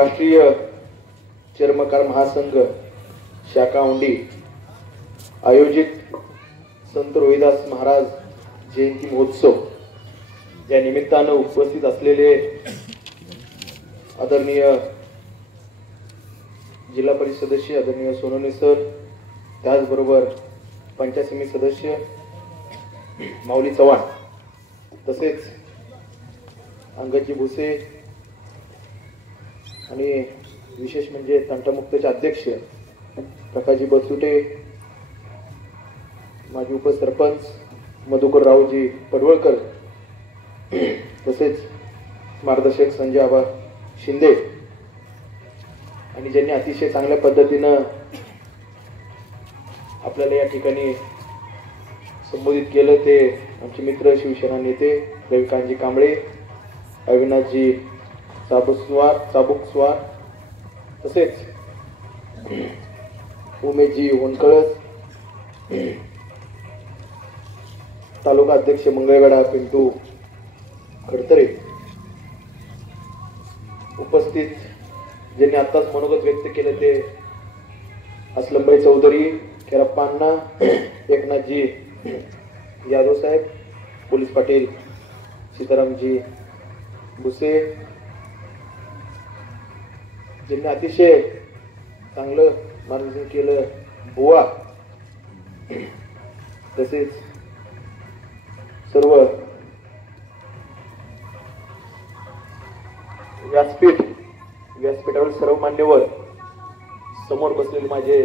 राष्ट्रीय चर्मकार महासंघ शाखा औंडी आयोजित संत रोहिदास महाराज जयंती महोत्सव. या निमित्तानं उपस्थित असलेले आदरणीय जिल्हा परिषद सदस्य आदरणीय सोनवणे सर त्याचबरोबर पंचायत समिती सदस्य माऊली चव्हाण तसेच अंगजी भुसे आणि विशेष म्हणजे तंटमुक्तचे अध्यक्ष प्रकाशजी बसुटे माजी उपसरपंच मधुकर रावजी पडवळकर तसेच मार्गदर्शक संजय आबा शिंदे. आणि ज्यांनी अतिशय चांगल्या पद्धतीनं आपल्याला या ठिकाणी संबोधित केलं ते आमचे मित्र शिवसेना नेते रविकांतजी कांबळे अविनाशजी चाबुकस्वार चाबुकस्वार. तसेच उमेजी होनकळस तालुका अध्यक्ष मंगळवेढा पिंटू खडतरे. उपस्थित ज्यांनी आत्ताच मनोगत व्यक्त केले ते असलमबाई चौधरी खेरप्पांना एकनाथजी यादव साहेब पोलीस पाटील सीतारामजी भुसे ज्यांनी अतिशय चांगलं मार्गदर्शन केलं बुवा. तसेच सर्व व्यासपीठ व्यासपीठावर सर्व मान्यवर समोर बसलेले माझे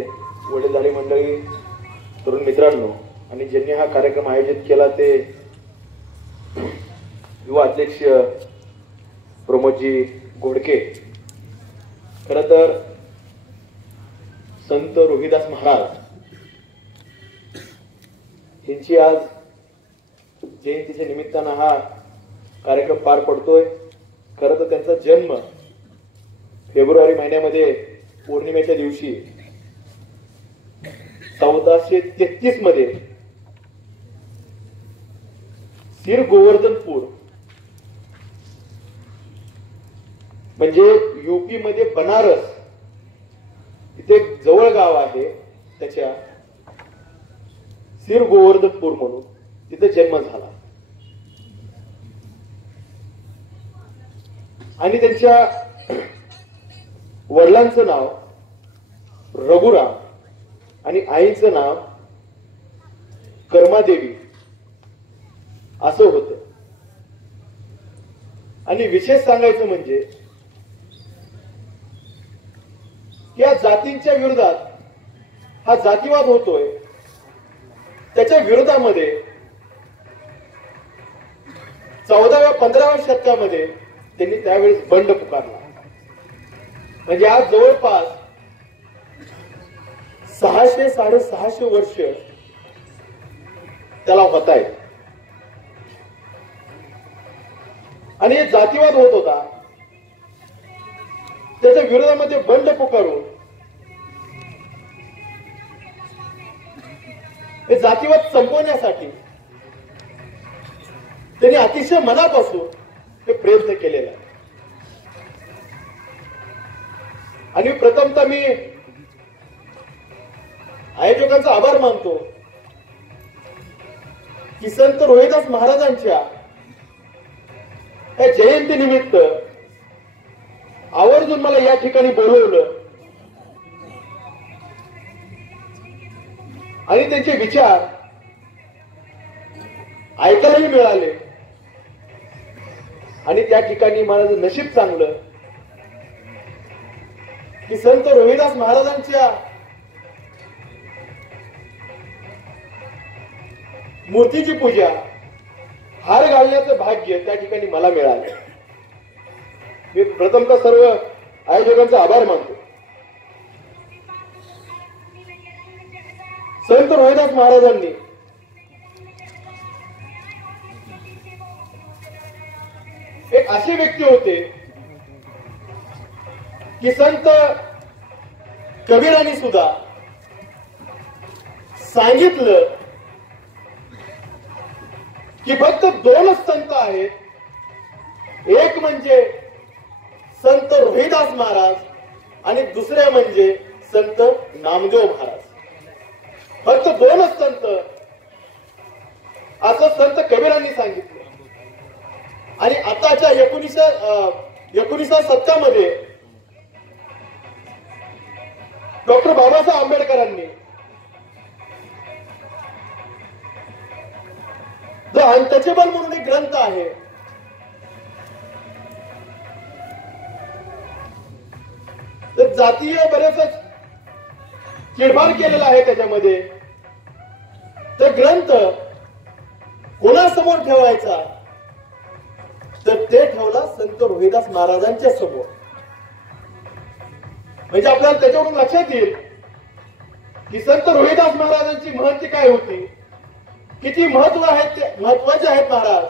वडीलधारी मंडळी तरुण मित्रांनो आणि ज्यांनी हा कार्यक्रम आयोजित केला ते युवा अध्यक्ष प्रमोदजी घोडके खर तर संत रोहिदास महाराज यांची आज जयंतीच्या निमित्तानं हा कार्यक्रम पार पडतोय. खरं तर त्यांचा जन्म फेब्रुवारी महिन्यामध्ये पौर्णिमेच्या दिवशी चौदाशे तेहतीसमध्ये सिर गोवर्धनपूर म्हणजे युपी मध्ये बनारस इथे जवळ गाव आहे त्याच्या सिर गोवर्धनपूर म्हणून तिथे जन्म झाला. आणि त्यांच्या वडिलांचं नाव रघुराम आणि आईचं नाव कर्मादेवी. असं होत. आणि विशेष सांगायचं म्हणजे या जातींच्या विरोधात हा जातीवाद होतोय. त्याच्या विरोधामध्ये चौदाव्या पंधराव्या शतकामध्ये त्यांनी त्यावेळेस बंड पुकारला. म्हणजे आज जवळपास सहाशे साडेसहाशे वर्ष त्याला होत आहे आणि हे जातीवाद होत होता. त्याच्या विरोधामध्ये बंड पुकारून हे जातीवाद संपवण्यासाठी त्यांनी अतिशय मनापासून हे प्रयत्न केलेला आहे. आणि प्रथमतः मी आयोजकांचा आभार मानतो की संत रोहिदास महाराजांच्या या जयंती निमित्त आवर्जून मला या ठिकाणी बोलवलं. आणि त्यांचे विचार ऐकायलाही मिळाले. आणि त्या ठिकाणी महाराज नशीब चांगलं. की संत रोहिदास महाराजांच्या मूर्तीची पूजा हार घालण्याचं भाग्य त्या ठिकाणी मला मिळालं. मी प्रथमतः सर्व आयोजकांचा आभार मानतो. संत रोहिदास महाराजांनी. एक असे व्यक्ती होते की संत कबीरांनी सुद्धा सांगितलं की फक्त दोनच संत आहेत. एक म्हणजे संत रोहिदास महाराज आणि दुसरे म्हणजे संत नामदेव महाराज. फक्त दोनच संत. असं संत कबीरांनी सांगितलं. आणि आताच्या एकोणीसशे एकोणीसव्या सत्तामध्ये डॉक्टर बाबासाहेब आंबेडकरांनी द अनटचेबल म्हणून एक ग्रंथ आहे तर जातीय बरेच चिडभार केलेला आहे त्याच्यामध्ये. तर ग्रंथ कोणासमोर ठेवायचा? तर ते ठेवला संत रोहिदास महाराजांच्या समोर. म्हणजे आपल्याला त्याच्यावरून लक्षात येईल की संत रोहिदास महाराजांची महती काय होती? किती महत्त्व आहेत ते? महत्त्वाचे आहेत महाराज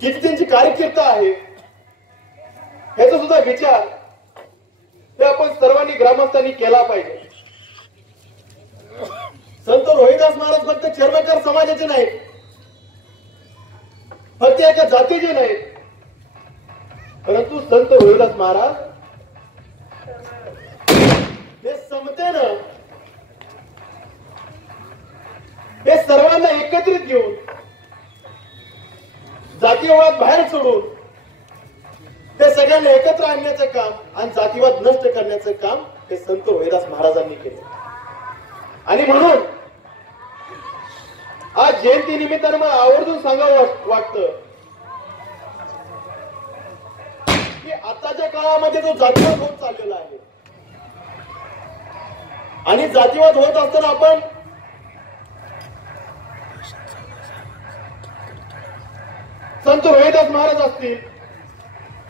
किती त्यांची कारकीर्द आहे? ह्याचा सुद्धा विचार ते आपण सर्वांनी ग्रामस्थांनी केला पाहिजे. संत रोहिदास महाराज फक्त चर्मकार समाजाचे नाही फक्त एका जातीचे नाही परंतु संत रोहिदास महाराज हे समतेनं हे सर्वांना एकत्रित घेऊन जातीयवाद बाहेर सोडून ते सगळ्यांना एकत्र आणण्याचं काम आणि जातीवाद नष्ट करण्याचं काम हे संत रोहिदास महाराजांनी केलं. आणि म्हणून जयंती निमित्तानं मला आवर्जून सांगावं वाटत. की आताच्या काळामध्ये जो जातीवाद होत चाललेला आहे आणि जातीवाद होत असताना आपण संत रोहिदास महाराज असतील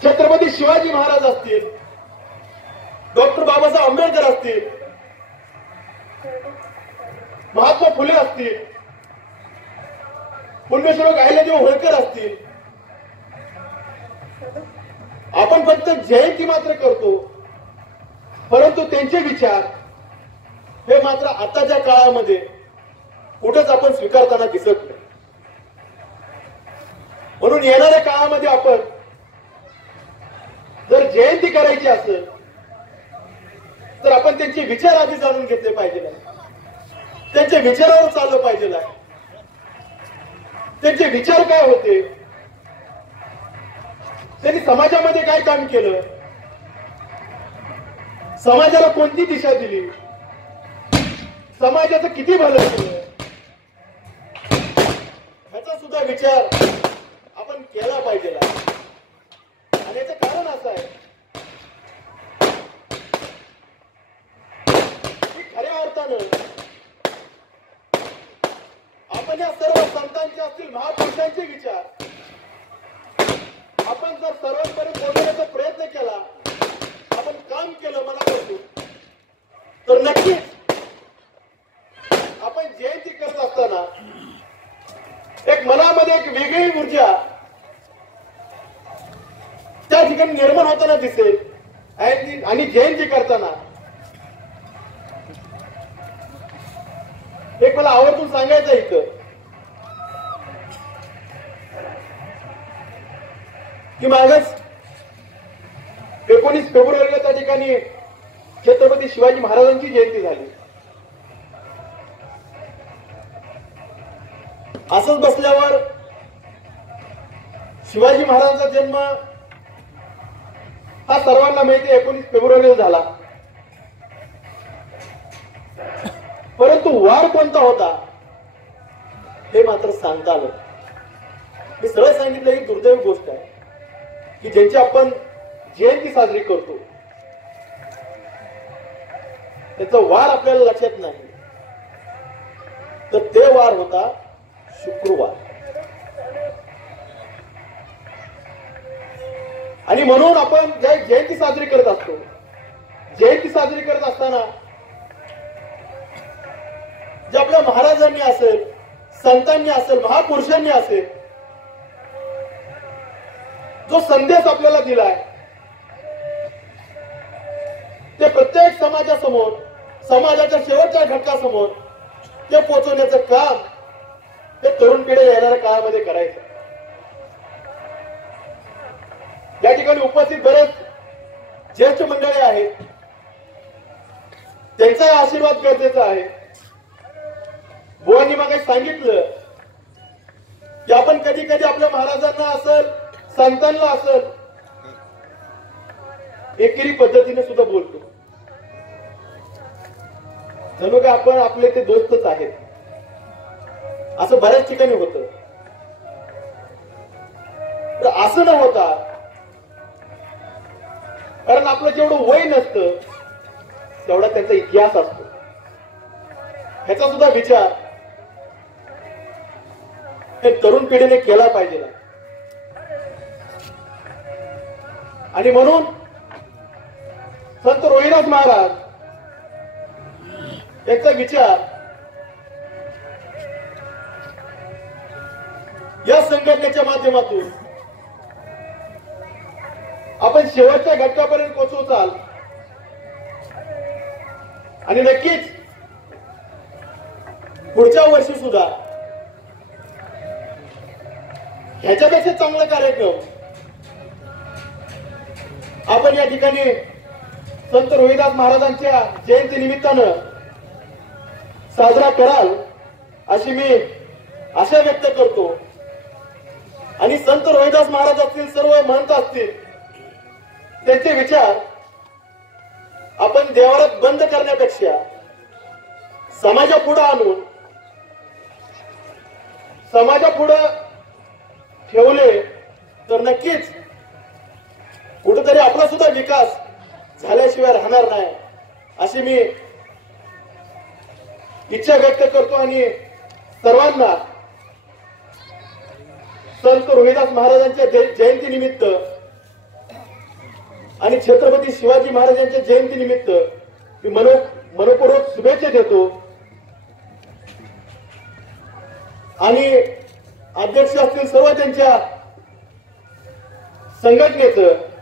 छत्रपती शिवाजी महाराज असतील डॉक्टर बाबासाहेब आंबेडकर असतील महात्मा फुले असतील मुंडेश्वर गायला जेव्हा होळकर असतील. आपण फक्त जयंती मात्र करतो. परंतु त्यांचे विचार हे मात्र आताच्या काळामध्ये कुठंच आपण स्वीकारताना दिसत नाही. म्हणून येणाऱ्या काळामध्ये आपण जर जयंती करायची असेल तर आपण त्यांचे विचार आधी जाणून घेतले पाहिजे. त्यांच्या विचारावर चाललं पाहिजे. त्यांचे विचार काय होते? त्यांनी समाजामध्ये काय काम केलं? समाजाला कोणती दिशा दिली? समाजाचं किती भलं केलं? ह्याचा सुद्धा विचार आपण केला पाहिजे. आणि याचं कारण असं आहे की खऱ्या अर्थानं आपण या सर्व संतांचे असतील महापुरुषांचे विचार. आपण जर सर्वांपर्यंत पोहोचण्याचा प्रयत्न केला आपण काम केलं मला मनापासून तर नक्कीच आपण जयंती करत असताना एक मनामध्ये एक वेगळी ऊर्जा त्या ठिकाणी निर्माण होताना दिसेल. आणि जयंती करताना. एक मला आवर्जून सांगायचं इथं. की मागच एकोणीस फेब्रुवारीला त्या ठिकाणी छत्रपती शिवाजी महाराजांची जयंती झाली. असंच बसल्यावर शिवाजी महाराजांचा जन्म हा सर्वांना माहिती एकोणीस फेब्रुवारीला झाला. परंतु वार कोणता होता हे मात्र सांगता आलं. मी सरळ सांगितलं ही दुर्दैवी गोष्ट आहे. की ज्यांची आपण जयंती साजरी करतो त्याचा वार आपल्याला लक्षात नाही. तर ते वार होता शुक्रवार. आणि म्हणून आपण ज्या जयंती साजरी करत असतो जयंती साजरी करत असताना जे आपल्या महाराजांनी असेल संतांनी असेल महापुरुषांनी असेल जो संदेश आपल्याला दिलाय ते प्रत्येक समाजासमोर समाजाच्या शेवटच्या घटकासमोर ते पोचवण्याचं काम ते तरुण पिढी येणाऱ्या काळामध्ये करायचं. या ठिकाणी उपस्थित बरेच ज्येष्ठ मंडळी आहेत. त्यांचाही आशीर्वाद गरजेचा आहे. बुवांनी मागे सांगितलं की आपण कधी कधी आपल्या महाराजांना असं संतांना असं एकेरी पद्धतीने सुद्धा बोलतो. जणू काय आपण आपले ते दोस्तच आहेत. असं बऱ्याच ठिकाणी होत. तर असं न होता कारण आपलं जेवढं वय नसतं तेवढा त्यांचा इतिहास असतो. ह्याचा सुद्धा विचार हे तरुण पिढीने केला पाहिजे. आणि म्हणून संत रोहिदास महाराज त्यांचा विचार या संघटनेच्या माध्यमातून आपण शेवटच्या घटकापर्यंत पोहोचवचाल आणि नक्कीच पुढच्या वर्षी सुद्धा ह्याच्यापेक्षा चांगला कार्यक्रम आपण या ठिकाणी संत रोहिदास महाराजांच्या जयंती निमित्तानं साजरा कराल अशी मी आशा व्यक्त करतो. आणि संत रोहिदास महाराज असतील सर्व महंत असतील त्यांचे विचार आपण देवाळात बंद करण्यापेक्षा समाजापुढं आणून समाजापुढं ठेवले तर नक्कीच कुठेतरी आपला सुद्धा विकास झाल्याशिवाय राहणार नाही. अशी मी इच्छा व्यक्त करतो आणि सर्वांना संत रोहिदास महाराजांच्या जयंती निमित्त आणि छत्रपती शिवाजी महाराजांच्या जयंती निमित्त मी मनो मनपूर्वक शुभेच्छा देतो. आणि अध्यक्ष असतील सर्व त्यांच्या संघटनेचं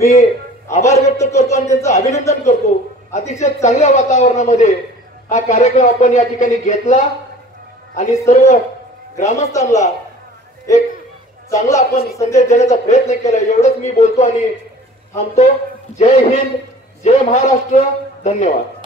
मी आभार व्यक्त करतो आणि त्यांचं अभिनंदन करतो. अतिशय चांगल्या वातावरणामध्ये हा कार्यक्रम आपण या ठिकाणी घेतला आणि सर्व ग्रामस्थांना एक चांगला आपण संदेश देण्याचा प्रयत्न केला. एवढंच मी बोलतो आणि थांबतो. जय हिंद जय महाराष्ट्र. धन्यवाद.